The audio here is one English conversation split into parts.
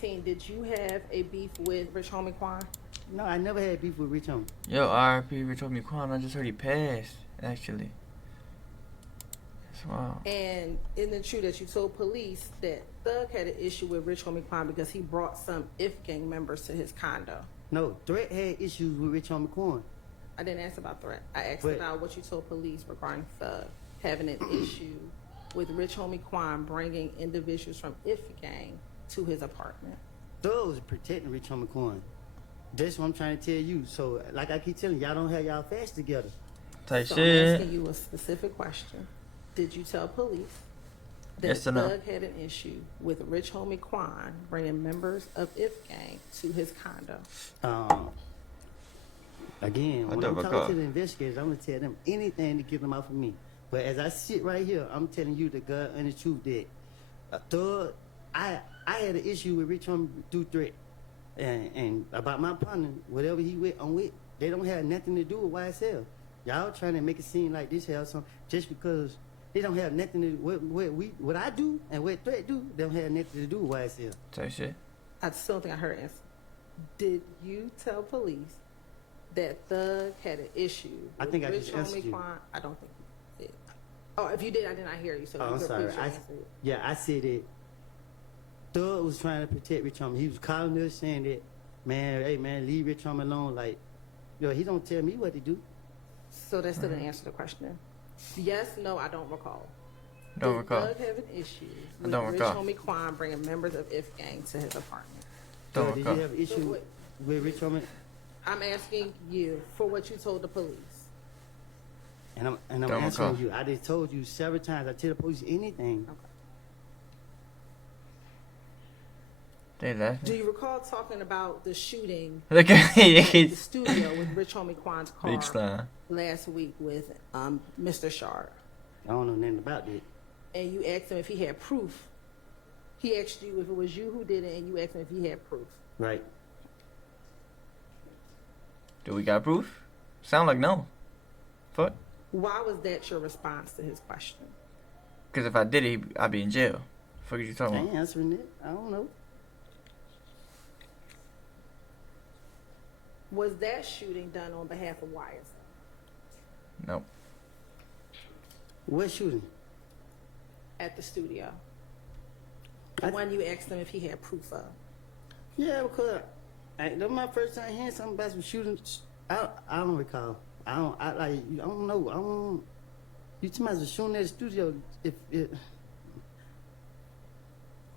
Did you have a beef with Rich Homie Quan? No, I never had beef with Rich Homie. Yo, R.I.P. Rich Homie Quan. I just heard he passed, actually. That's wild. And isn't it true that you told police that Thug had an issue with Rich Homie Quan because he brought some If gang members to his condo? No, Threat had issues with Rich Homie Quan. I didn't ask about Threat. I asked about what you told police regarding Thug having an issue with Rich Homie Quan bringing individuals from If gang to his apartment. Thug was protecting Rich Homie Quan. That's what I'm trying to tell you. So, like I keep telling you, y'all don't have y'all facts together. Type So shit. I'm asking you a specific question. Did you tell police that Yes or no? Thug had an issue with Rich Homie Quan bringing members of If gang to his condo? Again, when What I'm the talking fuck? to the investigators, I'm going to tell them anything to get them out of me. But as I sit right here, I'm telling you the God and the truth that Thug, I had an issue with Rich Homie through Threat. And about my partner, whatever he went on with, they don't have nothing to do with YSL. Y'all trying to make it seem like this has some, just because they don't have nothing to do, what I do and what Threat do, they don't have nothing to do with YSL. Type shit. I still don't think I heard an answer. Did you tell police that Thug had an issue I with think I Rich just answered Homie you. Quan? I don't think you did. Oh, if you did, I did not hear you. So Oh, you I'm could sorry. repeat your answer. Yeah, I said that Thug was trying to protect Rich Homie. He was calling us saying that, man, hey man, leave Rich Homie alone. Like, yo, he don't tell me what to do. So that still didn't answer the question. Yes, no, I don't recall. Don't Did recall. Thug have an issue with don't Rich recall. Homie Quan bringing members of If gang to his apartment? Don't Thug, did recall. you have an issue Wait. with Rich Homie? I'm asking you for what you told the police. And I'm Don't answering recall. you. I just told you several times. I tell the police anything. Okay. They left. Do you recall talking about the shooting Look at at the it. studio with Rich Homie Quan's Big car slime. last week with Mr. Shard? I don't know nothing about that. And you asked him if he had proof. He asked you if it was you who did it, and you asked him if he had proof. Right. Do we got proof? Sound like no. Fuck. Why was that your response to his question? Because if I did it, I'd be in jail. Fuck are you I talking ain't about? answering it. I don't know. Was that shooting done on behalf of YSL Nope. What shooting? at the studio? The I- one you asked him if he had proof of. Yeah, because that was my first time hearing something about some shootings. I don't recall. I don't know. I don't. You talking about the shooting at the studio? If it,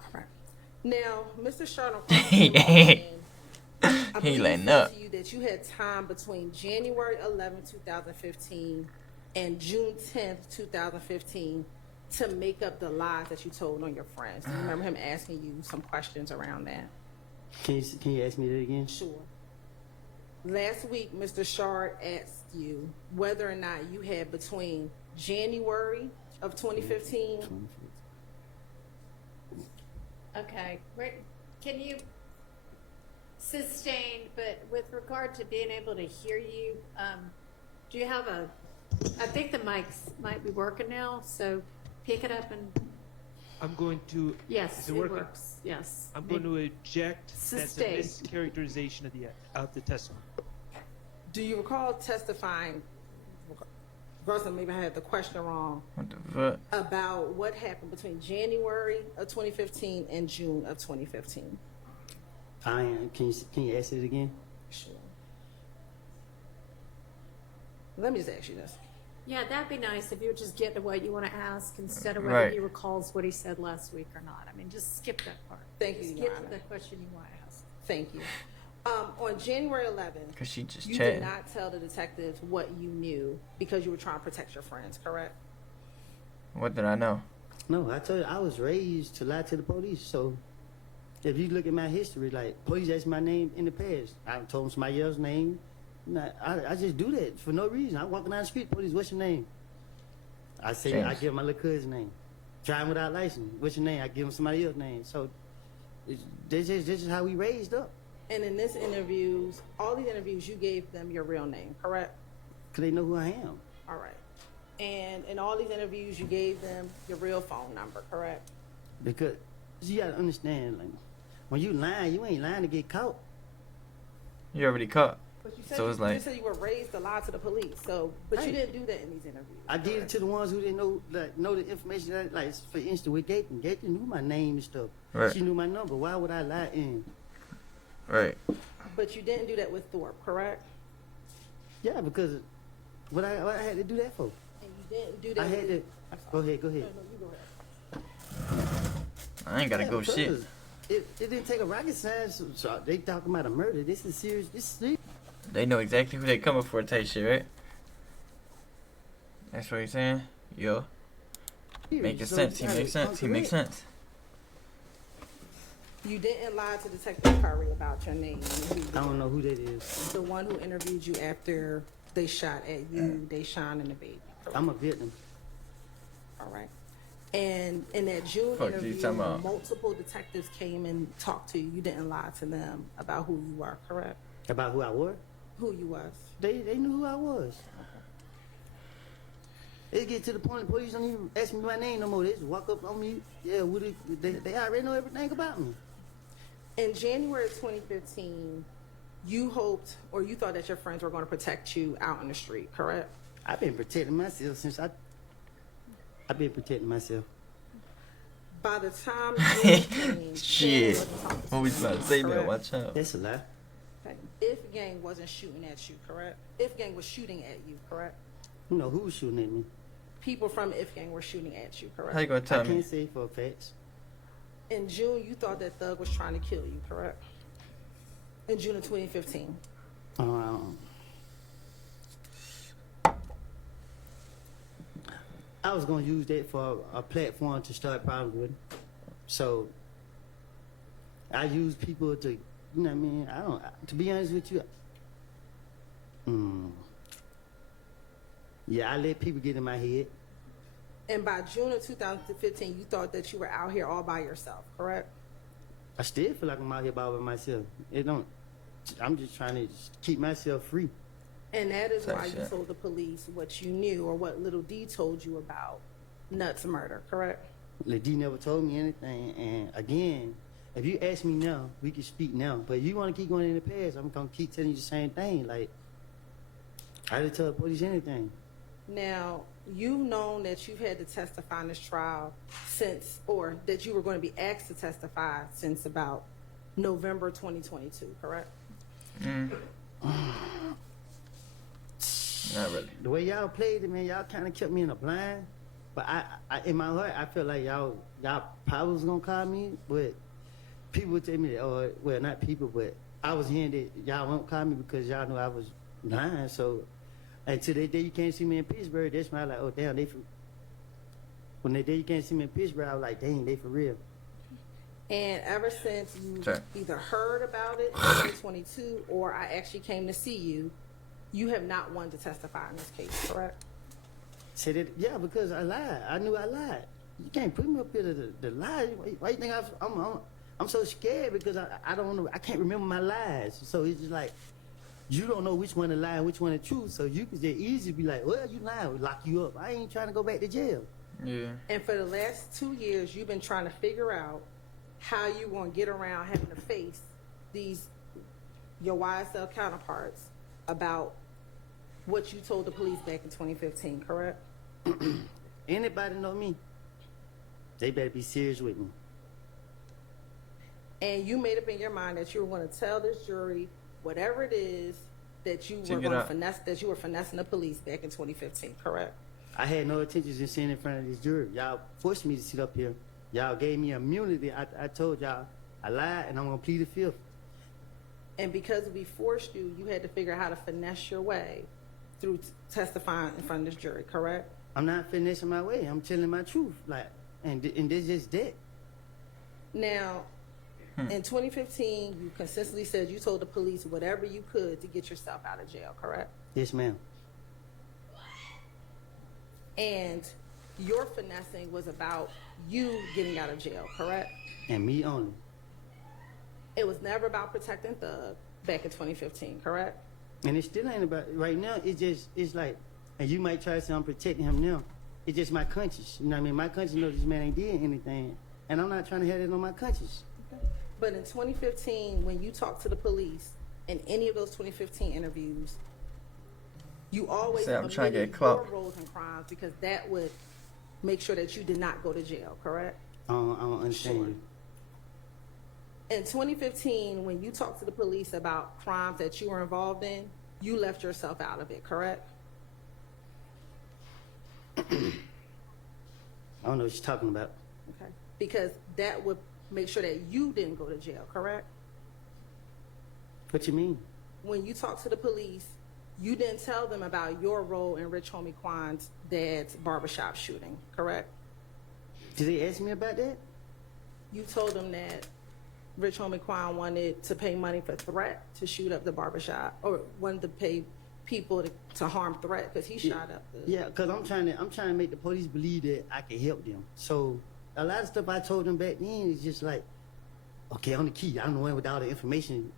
All right. Now, Mr. Shard, I He believe letting said up. to you that you had time between January 11, 2015 and June 10th, 2015 to make up the lies that you told on your friends. Do you remember him asking you some questions around that? can you ask me that again? Sure. Last week, Mr. Shard asked you whether or not you had between January of 2015. Okay, can you sustain, but with regard to being able to hear you, do you have I think the mics might be working now, so pick it up and, I'm going to. yes, Is it it working? works, yes. I'm going to eject. That's a Sustain. mischaracterization of the testimony. Do you recall testifying? Gerson, maybe I had the question wrong. What the fuck? About what happened between January of 2015 and June of 2015. Can you ask it again? Sure. Let me just ask you this. Yeah, that'd be nice if you would just get to what you want to ask instead of whether Right. he recalls what he said last week or not. I mean, just skip that part. Thank you, Just Your get to Honor. the question you want to ask. Thank you. On January 11th, Because she just you did chatted. not tell the detectives what you knew because you were trying to protect your friends, correct? What did I know? No, I told you I was raised to lie to the police. So if you look at my history, like police asked my name in the past, I told them somebody else's name. I just do that for no reason. I walking down the street, police, what's your name? I say I James. give my little cousin's name. Driving without license, what's your name? I give them somebody else's name. So this is how we raised up. And in this interviews, all these interviews, you gave them your real name, correct? Cause they know who I am. All right. And in all these interviews, you gave them your real phone number, correct? Because you gotta understand, like When you lying, you ain't lying to get caught. You already caught. But you said, So it's like- you said you were raised to lie to the police. So, but you Right. didn't do that in these interviews. I did it to the ones who didn't know the information. Like for instance, with Gaten. Gaten knew my name and stuff. Right. She knew my number. Why would I lie? And Right. But you didn't do that with Thorpe, correct? yeah, because what I had to do that for? And you didn't do that. I had to. with, Go ahead. Go No, ahead. no, you go ahead. I ain't gotta Yeah, go shit. because It didn't take a rocket science. So they talking about a murder. This is serious. This is serious. They know exactly who they coming for type shit, right? That's what you're saying? Yo. Making So sense. He you gotta makes sense. He come makes correct. sense. You didn't lie to Detective Curry about your name. and who I don't know who that is. The one who interviewed you after they shot at you, Deshaun and the baby. correct? I'm a victim. All right. And in that June Fuck you interview, talking about? multiple detectives came and talked to you. You didn't lie to them about who you are, correct? About who I was. Who you was. They knew who I was. It get to the point the police don't even ask me my name no more. They just walk up on me. Yeah, they already know everything about me. In January of 2015, you hoped or you thought that your friends were going to protect you out in the street, correct? I've been protecting myself since I've been protecting myself. By the time June came, Shit. Gang wasn't talking to What we you, about to say now? correct? Watch out. That's a lie. Okay. If Gang wasn't shooting at you, correct? If Gang was shooting at you, correct? You know who was shooting at me? People from If Gang were shooting at you, correct? How you gonna I tell can't me? say for a fact. In June, you thought that Thug was trying to kill you, correct? In June of 2015. I was gonna use that for a platform to start problems with. So I use people to, you know what I mean? To be honest with you, yeah, I let people get in my head. And by June of 2015, you thought that you were out here all by yourself, correct? I still feel like I'm out here by myself. I'm just trying to keep myself free. And that is why you Shit. told the police what you knew or what Little D told you about Nuts murder, correct? Ladie never told me anything. And again, if you ask me now, we can speak now. But if you want to keep going in the past, I'm going to keep telling you the same thing. Like, I didn't tell the police anything. Now, you've known that you've had to testify in this trial since, or that you were going to be asked to testify since about November 2022, correct? Not really. The way y'all played it, man, y'all kind of kept me in a blind. But I in my heart, I felt like y'all probably was gonna call me, but people would tell me that, or well, not people, but I was hearing that y'all won't call me because y'all knew I was lying. So until that day you can't see me in Pittsburgh, that's when I was like, oh damn, they for. When that day you can't see me in Pittsburgh, I was like, dang, they for real. And ever since you Sure. either heard about it in 2022 or I actually came to see you, you have not wanted to testify in this case, correct? Said it, yeah, because I lied. I knew I lied. You can't put me up here to lie. Why you think I'm so scared because I don't know. I can't remember my lies. So it's just like you don't know which one to lie and which one to truth. So you can just easily be like, well, you lying, we'll lock you up. I ain't trying to go back to jail. Yeah. And for the last 2 years, you've been trying to figure out how you going to get around having to face your YSL counterparts about what you told the police back in 2015, correct? Anybody know me? They better be serious with me. And you made up in your mind that you were going to tell this jury whatever it is that you To were get going to out. finesse, that you were finessing the police back in 2015, correct? I had no intentions in sitting in front of this jury. Y'all forced me to sit up here. Y'all gave me immunity. I told y'all I lied and I'm gonna plead the fifth. And because we forced you, you had to figure out how to finesse your way through testifying in front of this jury, correct? I'm not finessing my way. I'm telling my truth. Like, and this just that. Now, in 2015, you consistently said you told the police whatever you could to get yourself out of jail, correct? Yes, ma'am. And your finessing was about you getting out of jail, correct? And me only. It was never about protecting Thug back in 2015, correct? And it still ain't about right now. It's like, and you might try to say I'm protecting him now. It's just my conscience. You know what I mean? My conscience knows this man ain't did anything, and I'm not trying to have it on my conscience. But in 2015, when you talked to the police in any of those 2015 interviews, you always Say, I'm trying to omitted get your clout. roles and crimes because that would make sure that you did not go to jail, correct? I don't understand Sure. you. In 2015, when you talked to the police about crimes that you were involved in, you left yourself out of it, correct? I don't know what you're talking about. Okay. Because that would make sure that you didn't go to jail, correct? What you mean? When you talked to the police, you didn't tell them about your role in Rich Homie Quan's dad's barbershop shooting, correct? Did they ask me about that? You told them that Rich Homie Quan wanted to pay money for Threat to shoot up the barbershop, or wanted to pay people to harm Threat because he shot up the... Yeah, because I'm trying to make the police believe that I can help them. So a lot of stuff I told them back then is just like, okay, I'm the key. I'm the one with all the information.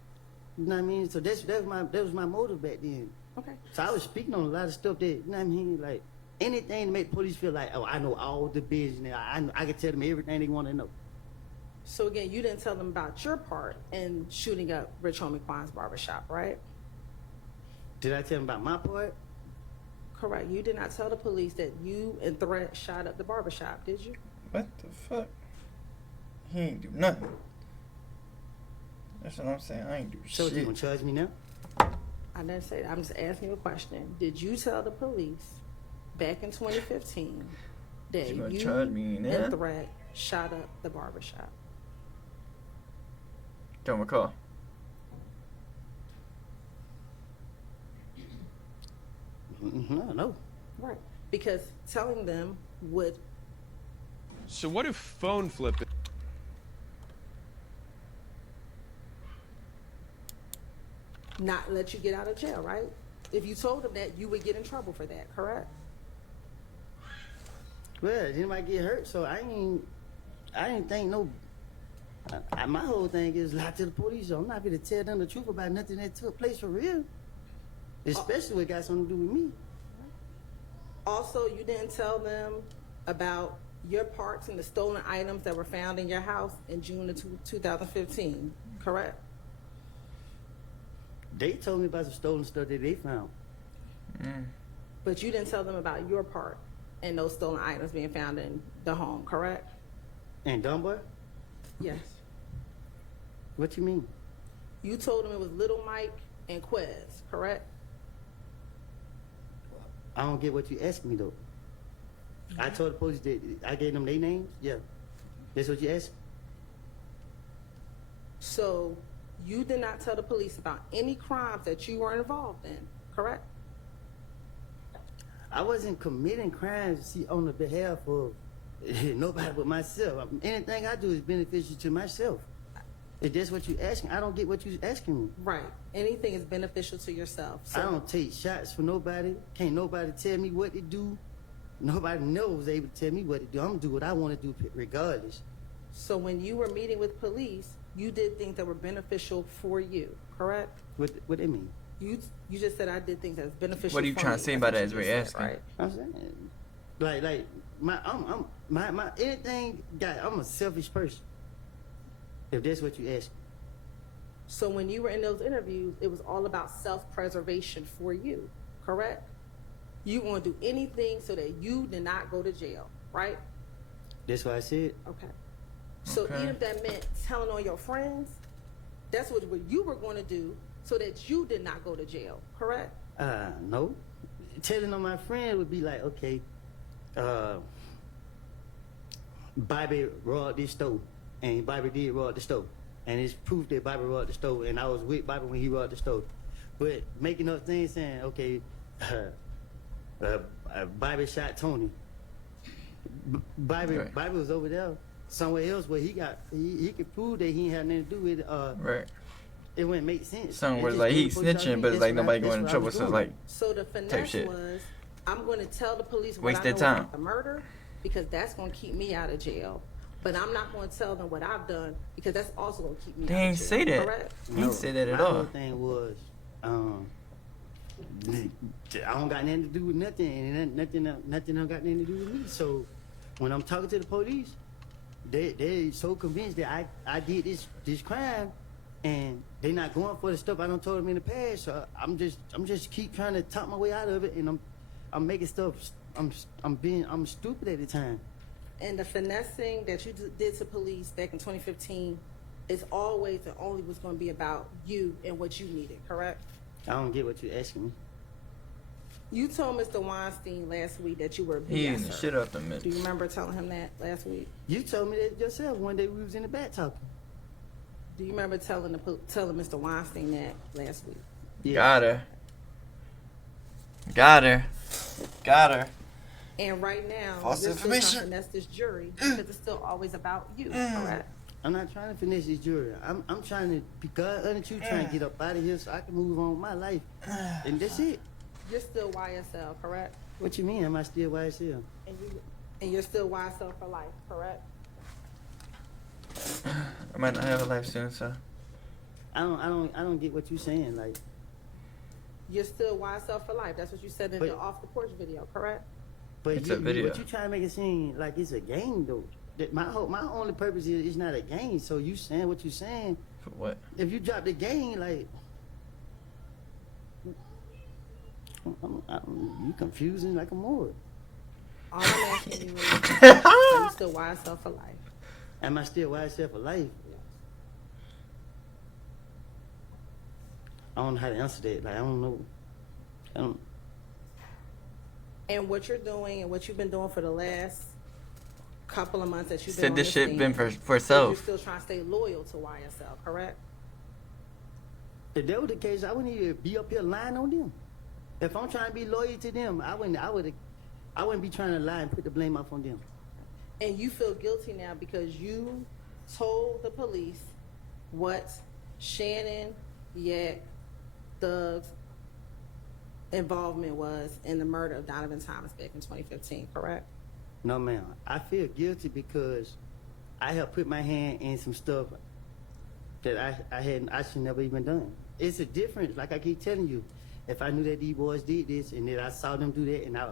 You know what I mean? So that was my motive back then. Okay. So I was speaking on a lot of stuff that, you know what I mean? Like anything to make the police feel like, oh, I know all the business. I can tell them everything they want to know. So again, you didn't tell them about your part in shooting up Rich Homie Quan's barbershop, right? Did I tell them about my part? Correct. You did not tell the police that you and Threat shot up the barbershop, did you? What the fuck? He ain't do nothing. That's what I'm saying. I ain't do So you shit. gonna charge me now? I didn't say that. I'm just asking you a question. Did you tell the police back in 2015 that You gonna you charge me now? and Threat shot up the barbershop? Don't recall. No. Right. Because telling them would So what if phone flipping? not let you get out of jail, right? If you told them that, you would get in trouble for that, correct? Well, anybody get hurt, so I didn't think no. My whole thing is lie to the police. So I'm not going to tell them the truth about nothing that took place for real. Especially what got something to do with me. Also, you didn't tell them about your parts and the stolen items that were found in your house in June of 2015, correct? They told me about some stolen stuff that they found. But you didn't tell them about your part and those stolen items being found in the home, correct? And Dunbar? Yes. What you mean? You told them it was Little Mike and Quez, correct? I don't get what you asked me though. I told the police that I gave them their names. Yeah, that's what you asked. So you did not tell the police about any crimes that you were involved in, correct? I wasn't committing crimes on the behalf of nobody but myself. Anything I do is beneficial to myself. If that's what you asking, I don't get what you asking me. Right. Anything is beneficial to yourself. I don't take shots for nobody. Can't nobody tell me what to do. Nobody knows able to tell me what to do. I'm gonna do what I want to do regardless. So when you were meeting with police, you did things that were beneficial for you, correct? What they mean? You just said I did things that's beneficial. What are you for trying me. to say That's by what that you is what just you're said, asking. right? I'm saying, my anything. I'm a selfish person. If that's what you ask. So when you were in those interviews, it was all about self-preservation for you, correct? You want to do anything so that you did not go to jail, right? That's what I said. Okay. So Okay. even if that meant telling on your friends, that's what you were going to do so that you did not go to jail, correct? No. Telling on my friend would be like, okay, Bobby robbed this store, and Bobby did rob the store, and it's proof that Bobby robbed the store, and I was with Bobby when he robbed the store. But making up things saying, okay, Bobby shot Tony. Bobby was over there somewhere else where he could prove that he ain't had nothing to do with it. Right. It wouldn't make sense. Something It where just like gave he's the police all snitching, the but it's that's like what nobody that's going in what I trouble. was So it's doing. like, So the finesse shit. was, I'm going to tell the police what Waste I know their time. about the murder because that's going to keep me out of jail. But I'm not going to tell them what I've done because that's also going to keep me they out ain't of jail. say that. Correct? He ain't say that at my all. whole thing was, I don't got nothing to do with nothing, and nothing don't got nothing to do with me. So when I'm talking to the police, they so convinced that I did this crime, and they not going for the stuff I done told them in the past. So I'm just keep trying to talk my way out of it, and I'm making stuff. I'm stupid at the time. And the finessing that you did to police back in 2015 is always and only was going to be about you and what you needed, correct? I don't get what you're asking me. You told Mr. Weinstein last week that you were a He eating the BSer. shit out the mix. Do you remember telling him that last week? You told me that yourself one day we was in the back talking. Do you remember telling Mr. Weinstein that last week? Yeah. Got her. Got her. Got her. And right now, False you're still trying information. to finesse this jury because it's still always about you, correct? I'm not trying to finish this jury. I'm trying to be God under you, trying to get up out of here so I can move on with my life. And that's it. You're still YSL, correct? What you mean? Am I still YSL? And you're still YSL for life, correct? I might not have a life soon, so. I don't get what you're saying. Like, You're still YSL for life. That's what you said in But- the off the porch video, correct? but It's a video. But you trying to make it seem like it's a game though. That my only purpose is it's not a game. So you saying what you saying? For what? If you drop the game, like, you confusing like a more. All I'm asking you is, are you still YSL for life? Am I still YSL for life? I don't know how to answer that. Like, I don't know. I don't. And what you're doing and what you've been doing for the last couple of months that you've been Said on this this shit thing, been for you're self. still trying to stay loyal to YSL, correct? If that was the case, I wouldn't even be up here lying on them. If I'm trying to be loyal to them, I wouldn't be trying to lie and put the blame off on them. And you feel guilty now because you told the police what Shannon, Yak, Thug's involvement was in the murder of Donovan Thomas back in 2015, correct? No, ma'am. I feel guilty because I have put my hand in some stuff that I should never even done. It's a difference. Like I keep telling you, if I knew that these boys did this and that I saw them do that, and I,